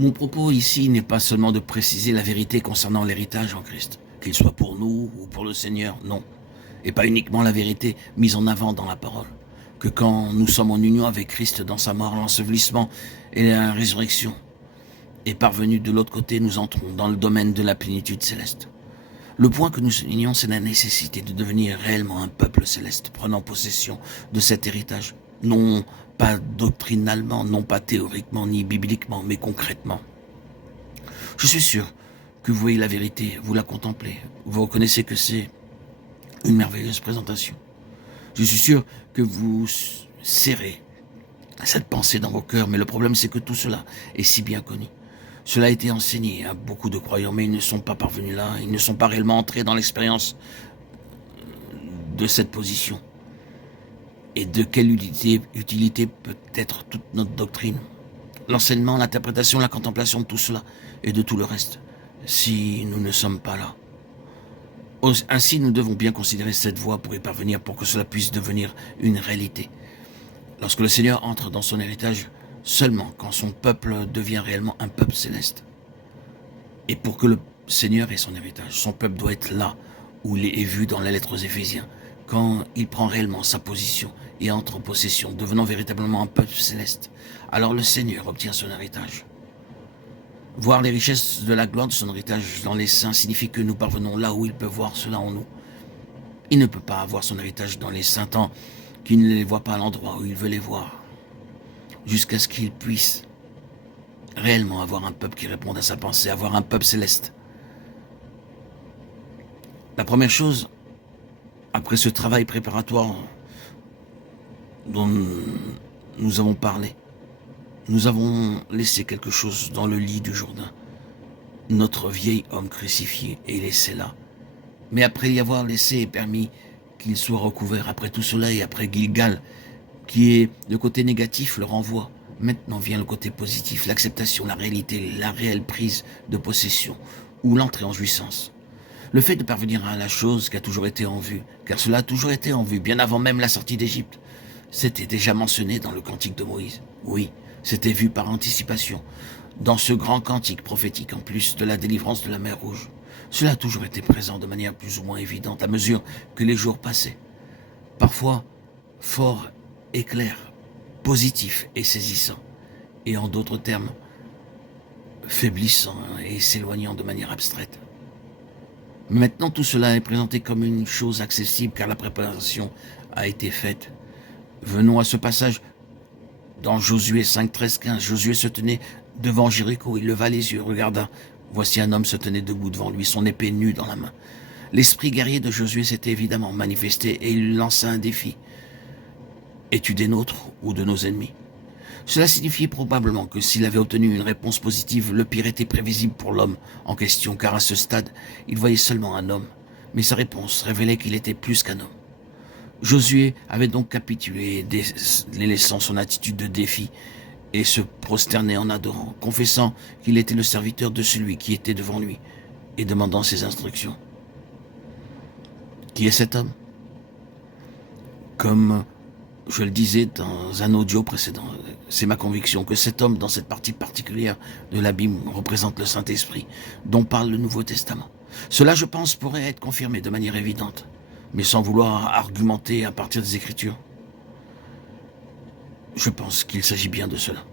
Mon propos ici n'est pas seulement de préciser la vérité concernant l'héritage en Christ, qu'il soit pour nous ou pour le Seigneur, non. Et pas uniquement la vérité mise en avant dans la parole. Que quand nous sommes en union avec Christ dans sa mort, l'ensevelissement et la résurrection est parvenu de l'autre côté, nous entrons dans le domaine de la plénitude céleste. Le point que nous soulignons, c'est la nécessité de devenir réellement un peuple céleste, prenant possession de cet héritage. Non pas doctrinalement, non pas théoriquement, ni bibliquement, mais concrètement. Je suis sûr que vous voyez la vérité, vous la contemplez, vous reconnaissez que c'est une merveilleuse présentation. Je suis sûr que vous serrez cette pensée dans vos cœurs, mais le problème c'est que tout cela est si bien connu. Cela a été enseigné à beaucoup de croyants, mais ils ne sont pas parvenus là, ils ne sont pas réellement entrés dans l'expérience de cette position. Et de quelle utilité peut être toute notre doctrine, l'enseignement, l'interprétation, la contemplation de tout cela et de tout le reste, si nous ne sommes pas là. Ainsi, nous devons bien considérer cette voie pour y parvenir, pour que cela puisse devenir une réalité. Lorsque le Seigneur entre dans son héritage, seulement quand son peuple devient réellement un peuple céleste. Et pour que le Seigneur ait son héritage, son peuple doit être là où il est vu dans la lettre aux Éphésiens, quand il prend réellement sa position et entre en possession, devenant véritablement un peuple céleste. Alors le Seigneur obtient son héritage. Voir les richesses de la gloire de son héritage dans les saints signifie que nous parvenons là où il peut voir cela en nous. Il ne peut pas avoir son héritage dans les saints tant qu'il ne les voit pas à l'endroit où il veut les voir, jusqu'à ce qu'il puisse réellement avoir un peuple qui réponde à sa pensée, avoir un peuple céleste. La première chose, après ce travail préparatoire dont nous avons parlé, nous avons laissé quelque chose dans le lit du Jourdain, notre vieil homme crucifié et laissé là. Mais après y avoir laissé et permis qu'il soit recouvert, après tout cela et après Gilgal, qui est le côté négatif, le renvoi, maintenant vient le côté positif, l'acceptation, la réalité, la réelle prise de possession ou l'entrée en jouissance. Le fait de parvenir à la chose qui a toujours été en vue, car cela a toujours été en vue, bien avant même la sortie d'Égypte. C'était déjà mentionné dans le cantique de Moïse. Oui, c'était vu par anticipation, dans ce grand cantique prophétique, en plus de la délivrance de la mer Rouge. Cela a toujours été présent de manière plus ou moins évidente à mesure que les jours passaient. Parfois, fort et clair, positif et saisissant, et en d'autres termes, faiblissant et s'éloignant de manière abstraite. Maintenant, tout cela est présenté comme une chose accessible car la préparation a été faite. Venons à ce passage dans Josué 5, 13, 15. Josué se tenait devant Jéricho, il leva les yeux, regarda. Voici un homme se tenait debout devant lui, son épée nue dans la main. L'esprit guerrier de Josué s'était évidemment manifesté et il lança un défi. Es-tu des nôtres ou de nos ennemis? Cela signifiait probablement que s'il avait obtenu une réponse positive, le pire était prévisible pour l'homme en question, car à ce stade, il voyait seulement un homme, mais sa réponse révélait qu'il était plus qu'un homme. Josué avait donc capitulé, les laissant son attitude de défi, et se prosternait en adorant, confessant qu'il était le serviteur de celui qui était devant lui, et demandant ses instructions. Qui est cet homme? Comme je le disais dans un audio précédent, c'est ma conviction que cet homme, dans cette partie particulière de la Bible, représente le Saint-Esprit, dont parle le Nouveau Testament. Cela, je pense, pourrait être confirmé de manière évidente, mais sans vouloir argumenter à partir des Écritures. Je pense qu'il s'agit bien de cela.